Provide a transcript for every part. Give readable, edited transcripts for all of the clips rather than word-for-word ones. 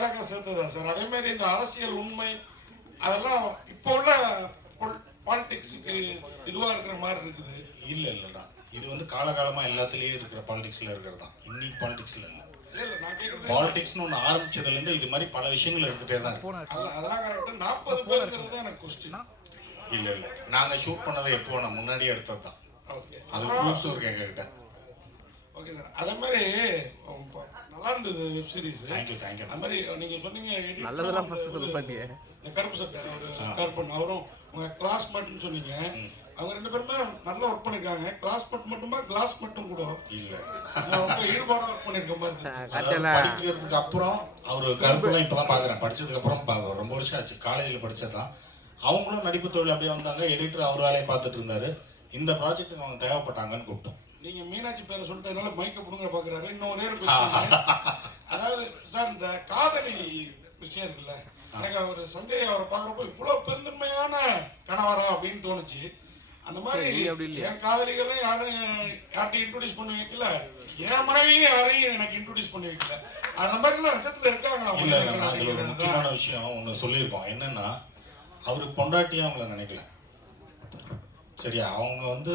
டைலாக சேர்த்ததா sir? அதே மாதிரி இந்த அரசியல் உண்மை அதெல்லாம் இப்போ உள்ள பாலிடிக்ஸுக்கு இதுவாக இருக்கிற மாதிரி இருக்குது. இல்லைண்ணா, இது வந்து காலகாலமாக எல்லாத்துலேயும் இருக்கிற பாலிடிக்ஸில் இருக்கிறது தான். இன்னைக்கு பாலிடிக்ஸில் இல்லை. பாலிடிக்ஸ்னு ஒன்று ஆரம்பிச்சதுலேருந்து இது மாதிரி பல விஷயங்கள் இருந்துகிட்டே தான் இருக்கு. அதெல்லாம் கரெக்டாக 40 பேருங்கிறது தான் எனக்கு கொஸ்டின். இல்லை நாங்கள் ஷூட் பண்ணதை எப்போ நான் முன்னாடியே எடுத்தது தான். ஓகே, அது ப்ரூஃப்ஸ் இருக்கு எங்ககிட்ட. ஓகே சார், அதே மாதிரி நல்லா இருந்தது வெப் சீரிஸ். தேங்க்யூ. அது மாதிரி நீங்கள் சொன்னீங்க இந்த கருப்பு சட்டை ஒரு கருப்பன் அவரும் உங்கள் கிளாஸ்மேட்னு சொன்னீங்க. அவங்க 2 பேருமே நல்லா ஒர்க் பண்ணிருக்காங்க. கிளாஸ் மட்டும் கூட இல்ல ரொம்ப ஈடுபாடா ஒர்க் பண்ணிருக்க மாதிரி. படிக்கிறதுக்கு அப்புறம் அவரு கருப்புலாம் இப்பதான் பாக்குறேன். படிச்சதுக்கு அப்புறம் ரொம்ப வருஷம் ஆச்சு. காலேஜ்ல படிச்சதுதான். அவங்களும் நடிப்பு தொழில் அப்படியே வந்தாங்க. எடிட்டர் அவர் வேலையை பார்த்துட்டு இருந்தாரு. இந்த ப்ராஜெக்ட்டுக்கு அவங்க தேவைப்பட்டாங்கன்னு கூப்பிட்டோம். நீங்க மீனாட்சி பேரை சொல்லிட்டதுனால மைக்க புடுங்க பாக்குறாரு. இன்னும் ஒரே அதாவது சார், இந்த காதலி விஷயம் இருக்குல்ல, எனக்கு ஒரு சந்தேகம். அவரை பாக்குறப்போ இவ்வளவு பெருந்தன்மையான கணவரா அப்படின்னு தோணுச்சு. அந்த மாதிரி என் காதலிகளும் யார்ட்டையும் இன்ட்ரோடியூஸ் பண்ணி வைக்கல, என் மனைவியும் யாரையும் எனக்கு இன்ட்ரோடியூஸ் பண்ணி வைக்கல. அந்த மாதிரி ரசத்துல இருக்காங்க. இல்ல, அதுல ஒரு முக்கியமான விஷயம் ஒண்ணு சொல்லியிருக்கோம். என்னன்னா, அவரு பொண்டாட்டியா அவங்கள நினைக்கல. சரியா? அவங்க வந்து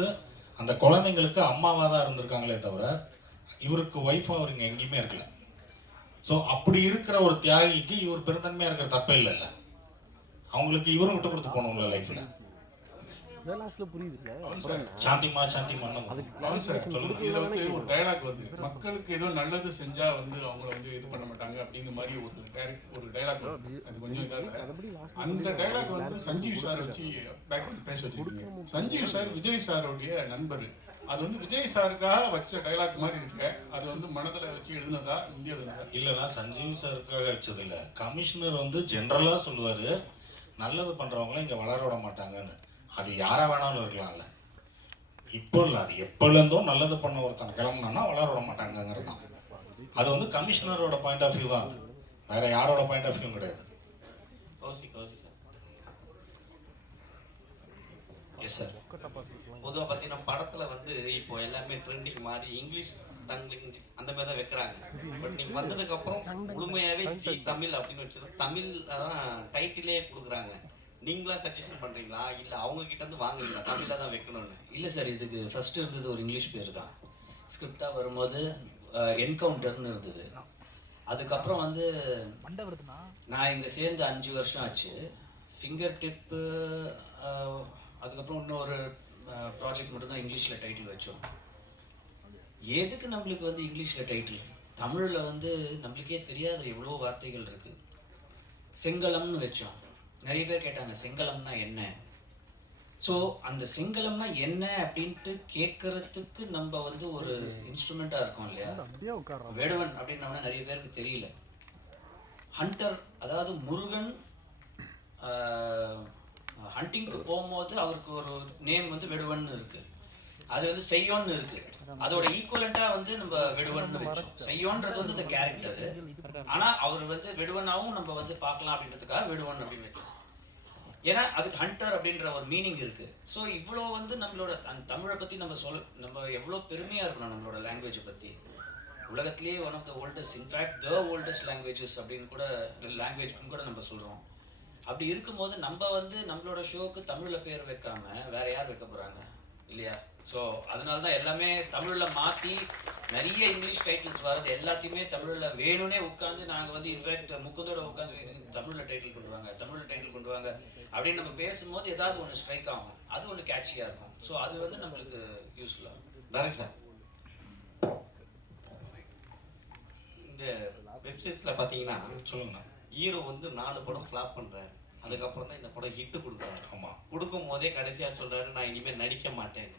அந்த குழந்தைங்களுக்கு அம்மாவா தான் இருந்திருக்காங்களே தவிர இவருக்கு ஒய்ஃபா அவர் இங்க எங்கேயுமே இருக்கல. ஸோ அப்படி இருக்கிற ஒரு தியாகிக்கு இவர் பெருந்தன்மையா இருக்கிற தப்பே இல்லைல்ல. அவங்களுக்கு இவரும் விட்டு கொடுத்து போனவங்கள லைஃப்ல. சாந்திமா இதுல வந்து ஒரு டயலாக் வந்து மக்களுக்கு ஏதோ நல்லது செஞ்சா வந்து அவங்கள வந்து இது பண்ண மாட்டாங்க அப்படிங்கிற மாதிரி ஒரு டயலாக் அது கொஞ்சம் அந்த டயலாக் வந்து சஞ்சீவ் சார் வச்சு பேச வச்சிருக்கீங்க. சஞ்சீவ் சார் விஜய் சாரோடைய நண்பர். அது வந்து விஜய் சாருக்காக வச்ச டைலாக் மாதிரி இருக்கு. அது வந்து மனதில் வச்சு எழுதுனதா இந்தியா எழுதுனதா? இல்லைன்னா சஞ்சீவ் சாருக்காக வச்சது இல்லை. கமிஷனர் வந்து ஜென்ரலாக சொல்லுவார், நல்லது பண்ணுறவங்களும் இங்கே வளர விட மாட்டாங்கன்னு. அது யாராக வேணாலும் இருக்கலாம்ல. இப்போ இல்லை, அது எப்போலேருந்தும் நல்லது பண்ண ஒருத்தன் கிளம்புனா வளர விட மாட்டாங்கங்கிறது தான். அது வந்து கமிஷனரோட பாயிண்ட் ஆஃப் வியூ தான். அது வேற யாரோட பாயிண்ட் ஆஃப் வியூ கிடையாது. பொதுவாக பார்த்தீங்கன்னா படத்தில் வந்து இப்போ எல்லாமே ட்ரெண்டிங் மாதிரி இங்கிலீஷ் அந்த மாதிரி தான் வைக்கிறாங்க. பட் நீங்கள் வந்ததுக்கப்புறம் முழுமையாகவே ஜி தமிழ் அப்படின்னு வச்சு தமிழ் தான் டைட்டிலே கொடுக்குறாங்க. நீங்களா சஜஷன் பண்ணுறீங்களா இல்லை அவங்க கிட்ட இருந்து வாங்குறீங்களா தமிழில் தான் வைக்கணும்னு? இல்லை சார், இதுக்கு ஃபர்ஸ்ட் இருந்தது ஒரு இங்கிலீஷ் பேர் தான். ஸ்கிரிப்டாக வரும்போது என்கவுண்டர்னு இருந்தது. அதுக்கப்புறம் வந்து நான் இங்கே சேர்ந்து 5 வருஷம் ஆச்சு. ஃபிங்கர் டிப்பு, அதுக்கப்புறம் இன்னொரு ப்ராஜெக்ட் மட்டும்தான் இங்கிலீஷில் டைட்டில் வச்சோம். எதுக்கு நம்மளுக்கு வந்து இங்கிலீஷில் டைட்டில்? தமிழில் வந்து நம்மளுக்கே தெரியாத எவ்வளோ வார்த்தைகள் இருக்குது. செங்கலம்னு வச்சோம். நிறைய பேர் கேட்டாங்க செங்கலம்னா என்ன. ஸோ அந்த செங்கலம்னா என்ன அப்படின்ட்டு கேட்கறதுக்கு நம்ம வந்து ஒரு இன்ஸ்ட்ருமெண்ட்டாக இருக்கோம் இல்லையா. வேடுவன் அப்படின்னா நிறைய பேருக்கு தெரியல. ஹண்டர், அதாவது முருகன் ஹண்டிங்க்கு போகும்போது அவருக்கு ஒரு நேம் வந்து வெடுவன் இருக்கு. அது வந்து செய்யோன்னு இருக்கு. அதோட ஈக்குவலண்டா வந்து நம்ம வெடுவன் வச்சோம். செய்யோன்றது வந்து இந்த கேரக்டரு. ஆனா அவர் வந்து வெடுவனாவும் நம்ம வந்து பார்க்கலாம் அப்படின்றதுக்காக வெடுவன் அப்படின்னு வச்சோம். ஏன்னா அதுக்கு ஹண்டர் அப்படின்ற ஒரு மீனிங் இருக்கு. ஸோ இவ்வளோ வந்து நம்மளோட தமிழை பத்தி நம்ம எவ்வளோ பெருமையா இருக்கணும் நம்மளோட லாங்குவேஜை பத்தி. உலகத்திலேயே one of the oldest, in fact the oldest languages அப்படின்னு கூட லாங்குவேஜ்னு கூட நம்ம சொல்றோம். அப்படி இருக்கும்போது நம்ம வந்து நம்மளோட ஷோக்கு தமிழ்ல பேர் வைக்காம வேற யார் வைக்க போறாங்க இல்லையா? ஸோ அதனால தான் எல்லாமே தமிழில் மாற்றி நிறைய இங்கிலீஷ் டைட்டில்ஸ் வருது. எல்லாத்தையுமே தமிழில் வேணும்னே உட்காந்து நாங்கள் வந்து இன்ஃபேக்ட் முக்குந்தோட உட்காந்து தமிழில் டைட்டில் கொண்டு வாங்க, தமிழில் டைட்டில் கொண்டு வாங்க அப்படின்னு நம்ம பேசும்போது ஏதாவது ஒன்று ஸ்ட்ரைக் ஆகும். அது ஒன்று கேட்சியாக இருக்கும். ஸோ அது வந்து நம்மளுக்கு யூஸ்ஃபுல்லாக டேரக்ட் சார். இந்த வெப்சைட்ஸில் பார்த்தீங்கன்னா சொல்லுங்க, ஹீரோ வந்து 4 படம் ஃப்ளாப் பண்ணுறாரு. அதுக்கப்புறம் தான் இந்த படம் ஹிட்டு கொடுக்குறாரு. ஆமாம், கொடுக்கும் போதே கடைசியாக சொல்கிறாரு நான் இனிமேல் நடிக்க மாட்டேன்.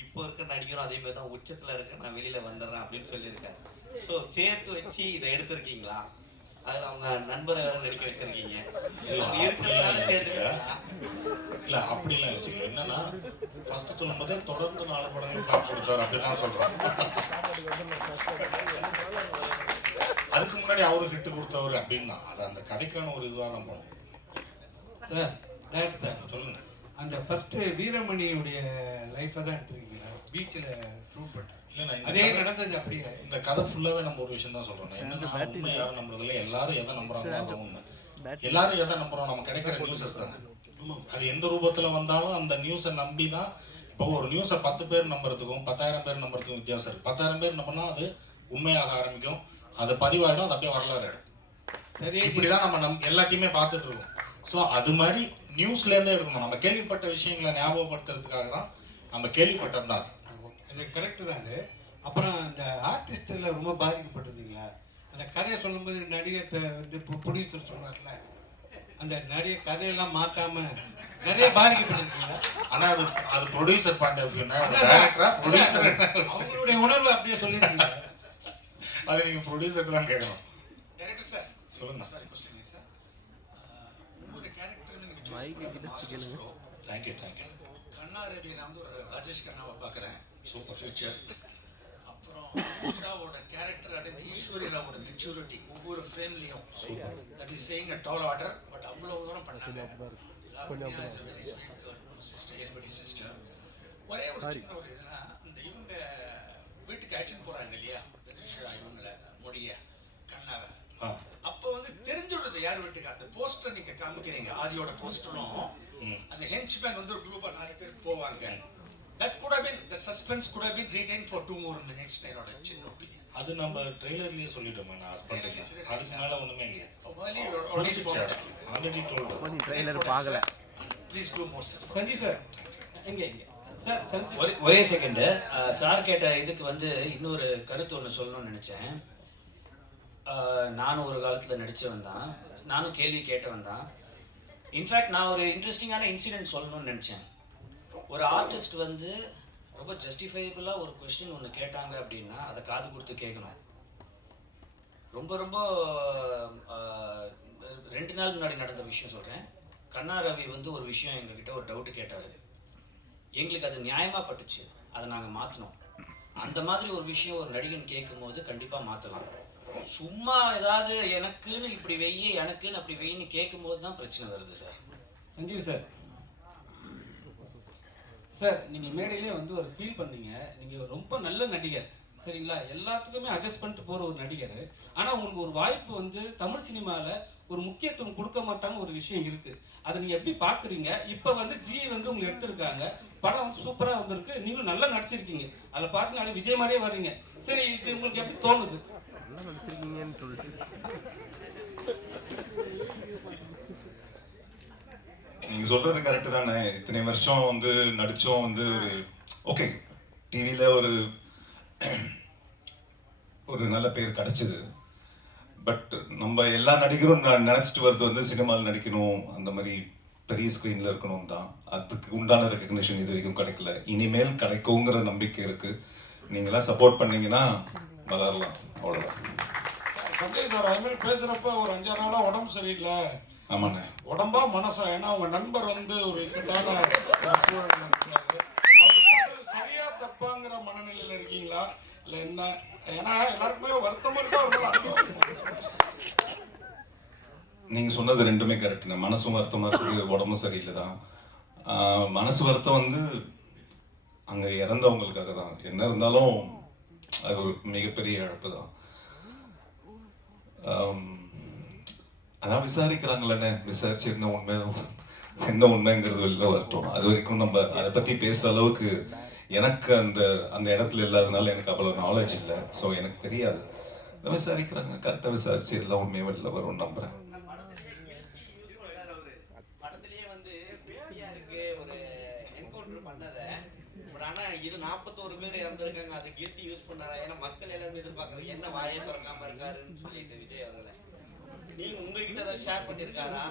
இப்போ இருக்க நடிகரும் அதே மாதிரி தான் உச்சத்தில் இருக்க, நான் வெளியில் வந்துடுறேன் அப்படின்னு சொல்லியிருக்காரு. ஸோ சேர்த்து வச்சு இதை எடுத்திருக்கீங்களா? அதில் அவங்க நண்பரை நடிக்க வச்சிருக்கீங்க. இல்லை அப்படிலாம் யோசிக்கல. என்னன்னா ஃபர்ஸ்ட் சொல்லும்போதே தொடர்ந்து 4 படங்கள் ஃப்ளாப் கொடுத்தாரு அப்படிதான் சொல்றாங்க. அதுக்கு முன்னாடி அவரு ஹிட் கொடுத்தவர் அப்படின்னா அது அந்த கதைக்கான ஒரு இதுவாக தான் போனோம். சார் டேரக்டர் சார் சொல்லுங்க. அந்த ஃபர்ஸ்ட் வீரமணியுடைய லைஃப்பை தான் எடுத்துருக்கீங்களா? பீச்சில் ஷூட் பண்ண இல்லைண்ணா அதே நடந்தது அப்படியே. இந்த கதை ஃபுல்லாவே நம்ம ஒரு விஷயம் தான் சொல்றோம். என்னன்னா உண்மை யாரும் நம்புறதில்ல, எல்லாரும் எதை நம்புறாங்களோ அது உண்மை. எல்லாரும் எதை நம்புறோம், நம்ம கிடைக்கிற நியூஸஸ் தானே. அது எந்த ரூபத்துல வந்தாலும் அந்த நியூஸை நம்பி தான். இப்போ ஒரு நியூஸை 10 பேர் நம்புறதுக்கும் 10,000 பேர் நம்புறதுக்கும் வித்தியாசம் இருக்கு. 10,000 பேர் நம்பினா அது உண்மையாக ஆரம்பிக்கும், அது பதிவாயிடும், அது அப்படியே வரலாறு ஆயிடும். சரி, இப்படிதான் நம்ம எல்லாத்தையுமே பார்த்துட்டு இருக்கோம். ஸோ அது மாதிரி நியூஸ்லேருந்தே எடுக்கணும். நம்ம கேள்விப்பட்ட விஷயங்களை ஞாபகப்படுத்துறதுக்காக தான் நம்ம கேள்விப்பட்டது தான் அது கரெக்டு தான். அது அப்புறம் அந்த ஆர்டிஸ்டில் ரொம்ப பாதிக்கப்பட்டிருந்தீங்களா? அந்த கதையை சொல்லும்போது நடிகர் வந்து ப்ரொடியூசர் சொல்கிறார்ல, அந்த நடிகை கதையெல்லாம் மாற்றாம நிறைய பாதிக்கப்பட்டிருக்கீங்களா? ஆனால் அது ப்ரொடியூசர் பாயிண்ட் ஆஃப் வியூனா அவங்களுடைய உணர்வு அப்படியே சொல்லியிருக்கீங்க. அது நீங்கள் ப்ரொடியூசர் தான் கேட்கணும். டைரக்டர் சார் சொல்லுங்க. Sorry question sir. ஒவ்வொரு கேரக்டரும் நீங்கள் சூஸ் பண்ணுங்க. Thank you thank you. கண்ணா ரவி நான் வந்து ஒரு ராஜேஷ் கண்ணாவை பார்க்குறேன், சூப்பர் ஃபியூச்சர். அப்புறம் உஷாவோட கேரக்டர் அடைந்த ஈஸ்வரி ராவோட மெச்சூரிட்டி ஒவ்வொரு ஃப்ரேம்லையும் that is saying a tall order. But அவ்வளோ தூரம் பண்ணாங்க. Lavanya is a very sweet girl, sister, everybody sister. ஒரே ஒரு சின்ன ஒரு இதுனா இந்த இவங்க வீட்டுக்கு அழைச்சிட்டு போகிறாங்க இல்லையா, பிரதிஷா இவங்கள முடிய கண்ணாவை, அப்போ வந்து தெரிஞ்சுடுறது யார் வீட்டுக்கு. அந்த போஸ்டர் நீங்க காமிக்கிறீங்க, ஆதியோட போஸ்டரும் அந்த ஹென்ச்மேன் வந்து ஒரு குரூப்பா 4 பேர் போவாங்க. that could have been, the suspense could have been retained for 2 more minutes. என்னோட சின்ன ஒப்பீனியன். அது நம்ம ட்ரெய்லர்லயே சொல்லிட்டோம். நான் ஹஸ்பண்ட் அதுக்கு மேல ஒண்ணுமே இல்லையா. Already told. ட்ரெய்லர் பார்க்கல. Please to more sir. Sanjay sir எங்க சார் சஞ்சய் ஒரே செகண்ட். சார் கேட்ட இதுக்கு வந்து இன்னொரு கருத்து ஒன்று சொல்லணும்னு நினச்சேன். நானும் ஒரு காலத்தில் நடித்தவன் தான், நானும் கேள்வி கேட்டவன் தான். இன்ஃபேக்ட் நான் ஒரு இன்ட்ரெஸ்டிங்கான இன்சிடென்ட் சொல்லணும்னு நினச்சேன். ஒரு ஆர்டிஸ்ட் வந்து ரொம்ப ஜஸ்டிஃபைபிளாக ஒரு கொஸ்டின் ஒன்று கேட்டாங்க அப்படின்னா அதை காது கொடுத்து கேட்கணும். ரொம்ப ரொம்ப 2 நாள் முன்னாடி நடந்த விஷயம் சொல்கிறேன். கண்ணா ரவி வந்து ஒரு விஷயம் எங்ககிட்ட ஒரு டவுட்டு கேட்டார். எங்களுக்கு அது நியாயமாக பட்டுச்சு, அதை நாங்கள் மாற்றினோம். அந்த மாதிரி ஒரு விஷயம் ஒரு நடிகன் கேட்கும் போது கண்டிப்பாக மாற்றலாம். சும்மா ஏதாவது எனக்குன்னு இப்படி வெய்ய எனக்குன்னு அப்படி வெயின்னு கேட்கும் போது தான் பிரச்சனை வருது சார். சஞ்சீவ் சார், சார் நீங்கள் மேடையிலே வந்து ஒரு ஃபீல் பண்ணீங்க, நீங்கள் ரொம்ப நல்ல நடிகர் சரிங்களா, எல்லாத்துக்குமே அட்ஜஸ்ட் பண்ணிட்டு போகிற ஒரு நடிகர். ஆனால் உங்களுக்கு ஒரு வாய்ப்பு வந்து தமிழ் சினிமாவில் ஒரு முக்கியத்துவம் கொடுக்க மாட்டாங்க ஒரு விஷயம் இருக்குது. அதை நீங்கள் எப்படி பார்க்குறீங்க? இப்போ வந்து ஜி வந்து உங்களுக்கு எடுத்திருக்காங்க, படம் வந்து சூப்பராக வந்திருக்கு, நீங்களும் நல்லா நடிச்சிருக்கீங்க, அதில் பார்த்தீங்கன்னா விஜய் மாதிரியே வர்றீங்க. சரி, இது உங்களுக்கு எப்படி தோணுது? நல்லா நடிச்சிருக்கீங்கன்னு சொல்லிட்டு நீங்க சொல்றது கரெக்டு தானே. இத்தனை வருஷம் வந்து நடிச்சோம், வந்து ஒரு ஓகே டிவியில ஒரு நல்ல பேர் கிடைச்சது. பட் நம்ம எல்லா நடிகரும் நினைச்சிட்டு வருது வந்து சினிமாவில் நடிக்கணும், அந்த மாதிரி பெரிய ஸ்க்ரீன்ல இருக்கணும் தான். அதுக்கு உண்டான ரெக்கக்னிஷன் இது வரைக்கும் கிடைக்கல. இனிமேல் கிடைக்குங்கிற நம்பிக்கை இருக்கு. நீங்களாம் சப்போர்ட் பண்ணீங்கன்னா வளரலாம், அவ்வளோதான். சஞ்சய் சார் அது மாதிரி பேசுறப்ப ஒரு 5 நாளா உடம்பு சரியில்லை. ஆமாண்ணே. உடம்பா மனசா? ஏன்னா உங்க நண்பர் வந்து ஒரு இக்கட்டான சூழல்ல இருக்காரு. அவர் சரியா தப்பாங்கிற மனநிலையில இருக்கீங்களா இல்ல என்ன? ஏன்னா எல்லாருக்குமே வருத்தமும் இருக்கு, ஒரு நீங்க சொன்னது ரெண்டுமே கரெக்டுங்க. மனசும் வருத்தமா இருக்கு, உடம்பும் சரியில்லை தான். மனசு வருத்தம் வந்து அங்க இறந்தவங்களுக்காக தான். என்ன இருந்தாலும் அது ஒரு மிகப்பெரிய இழப்பு தான். அதான் விசாரிக்கிறாங்களே, விசாரிச்சு என்ன உண்மைங்கிறது வெளில வரட்டும். அது வரைக்கும் நம்ம அதை பத்தி பேசுற அளவுக்கு எனக்கு அந்த இடத்துல இல்லாதனால எனக்கு அவ்வளவு நாலேஜ் இல்லை. ஸோ எனக்கு தெரியாது. விசாரிக்கிறாங்க, கரெக்டாக விசாரிச்சு எல்லாம் உண்மையை வெளில வரும்னு நம்புறேன். படத்திலேயே வந்து பேட்டியாருக்கு ஒரு என்கவுண்டர் பண்ணதை, ஆனா இது 41 பேர் இறந்துருக்காங்க, அது கில்ட்டி யூஸ் பண்ணாரா? ஏன்னா மக்கள் எல்லாமே எதிர்பார்க்கறாங்க என்ன வாயை திறக்காம இருக்காருன்னு சொல்லிட்டு விஜய் அவர்களை. நீங்க உங்ககிட்ட தான் ஷேர் பண்ணிருக்காரா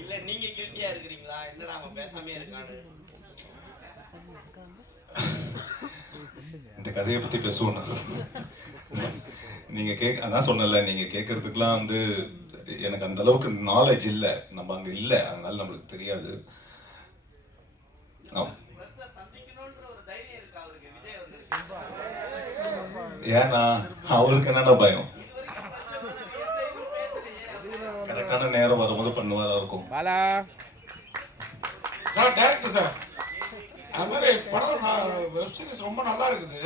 இல்ல நீங்க கில்ட்டியா இருக்கிறீங்களா? என்ன நாம பேசாமே இருக்கான்னு இந்த கதையை பத்தி பேசுவோம். நீங்க அதான் சொன்னல, நீங்க கேட்கறதுக்குலாம் வந்து எனக்கு அந்த அளவுக்கு நாலேஜ் இல்லை, நம்ம அங்க இல்லை, அதனால நம்மளுக்கு தெரியாது. ஏன்னா அவருக்கு என்னென்ன பயம்? கரெக்டான நேரம் வரும்போது பண்ணுவாரா இருக்கும். சார் டைரக்டர் சார், அது மாதிரி படம் வெப் சீரிஸ் ரொம்ப நல்லா இருக்குது.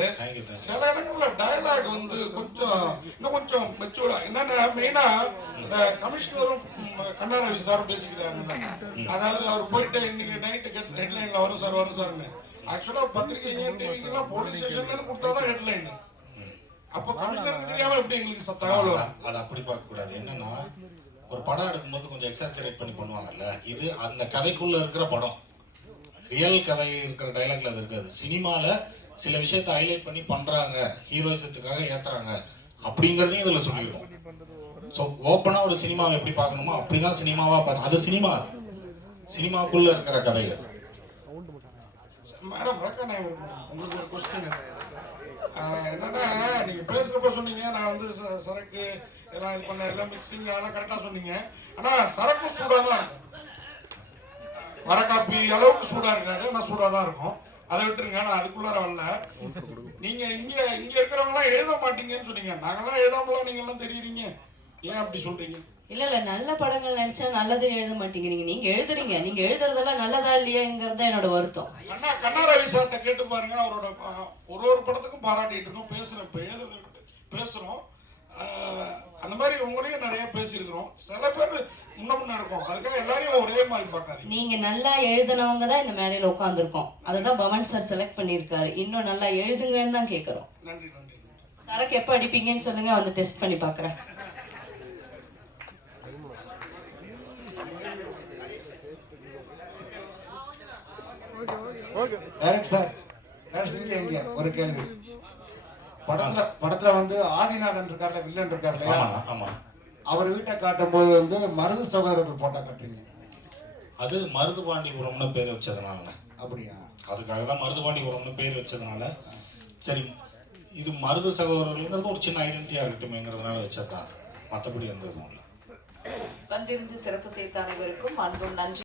சில இடங்கள்ல டயலாக் வந்து இன்னும் கொஞ்சம் மெச்சூர்டா, என்னன்னா மெயினா இந்த கமிஷனரும் கண்ணா ரவி சாரும் பேசிக்கிறாங்க. அதாவது அவர் போயிட்டு இன்னைக்கு நைட்டு ஹெட்லைன்ல வரும் சார்னு. ஆக்சுவலா பத்திரிகை டிவிக்கெல்லாம் போலீஸ் ஸ்டேஷன்ல கொடுத்தாதான் ஹெட்லைன். அப்போ கமிஷனருக்கு தெரியாம எப்படி எங்களுக்கு தகவல் வரும்? அது அப்படி பார்க்க கூடாது. என்னன்னா ஒரு படம் எடுக்கும்போது கொஞ்சம் எக்ஸாஜரேட் பண்ணி பண்ணுவாங்கல்ல, இது அந்த கதைக்குள்ள இருக்கிற படம், ரியல் கதை இருக்கிற டைலாக்ல அது இருக்காது. சினிமால சில விஷயத்தை ஹைலைட் பண்ணி பண்றாங்க, ஹீரோயிசத்துக்காக ஏத்துறாங்க அப்படிங்கிறதையும் இதுல சொல்லியிருக்கோம். ஸோ ஓப்பனா ஒரு சினிமாவை எப்படி பார்க்கணுமோ அப்படிதான் சினிமாவா பார்க்க, அது சினிமாக்குள்ள இருக்கிற கதை அது. மேடம் ரக்கா நாயகர் மேடம், உங்களுக்கு ஒரு கொஸ்டின். என்னன்னா நீங்க பேசுறப்ப சொன்னீங்க நான் வந்து சரக்கு எல்லாம் இது பண்ண எல்லாம் மிக்சிங் அதெல்லாம் கரெக்டா சொன்னீங்க. ஆனா சரக்கும் சூடா தான் இருக்கும். வர காப்பி அளவுக்கு சூடா இருக்காது, ஆனா சூடா தான் இருக்கும். அதை விட்டுருங்க, நான் அதுக்குள்ளார வரல. நீங்க இங்க இருக்கிறவங்க எல்லாம் எழுத மாட்டீங்கன்னு சொன்னீங்க. நாங்கெல்லாம் எழுதாமலாம் நீங்க எல்லாம் தெரியுறீங்க, ஏன் அப்படி சொல்றீங்க? இல்ல நல்ல படங்கள் நடிச்சா நல்லது எழுத மாட்டேங்கிறீங்க. நீங்க எழுதுறீங்க, நீங்க எழுதுறதெல்லாம் நல்லதா இல்லையாங்கிறது என்னோட வருத்தம். கண்ணா ரவி சார்ட்ட கேட்டு பாருங்க, அவரோட ஒரு படத்துக்கும் பாராட்டிட்டு இருக்கோம். பேசுறோம், இப்ப எழுதுறது பேசுறோம். அந்த மாதிரி உங்களையும் நிறைய பேசியிருக்கிறோம். சில பேர் முன்ன இருக்கும், அதுக்காக எல்லாரையும் ஒரே மாதிரி பார்க்காதீங்க. நீங்க நல்லா எழுதினவங்க தான் இந்த மேடையில உட்காந்துருக்கோம். அதுதான் பவன் சார் செலக்ட் பண்ணியிருக்காரு. இன்னும் நல்லா எழுதுங்கன்னு தான் கேட்கறோம். நன்றி. சரக்கு எப்ப அடிப்பீங்கன்னு சொல்லுங்க, வந்து டெஸ்ட் பண்ணி பாக்குறேன். டைரக்ட் சார், இங்க ஒரு கேள்வி. படத்துல வந்து ஆதிநாதன் இருக்கார்ல, வில்லன் இருக்கார் இல்லையா, அவர் வீட்டை காட்டும் போது வந்து மருது சகோதரர்கள் போட்டா காட்டுறீங்க. அது மருதுபாண்டிபுரம்னு பேர் வச்சதுனால. அப்படியா? அதுக்காக தான் மருதுபாண்டிபுரம்னு பேர் வச்சதுனால, சரி இது மருது சகோதரர்கள்ங்கிறது ஒரு சின்ன ஐடென்டிட்டியா இருக்கட்டுமேங்கிறதுனால வச்சதுதான், மற்றபடி எந்த இதுவும் இல்லை. வந்திருந்து சிறப்பு சேர்த்த அனைவருக்கும் அன்பும் நன்றி.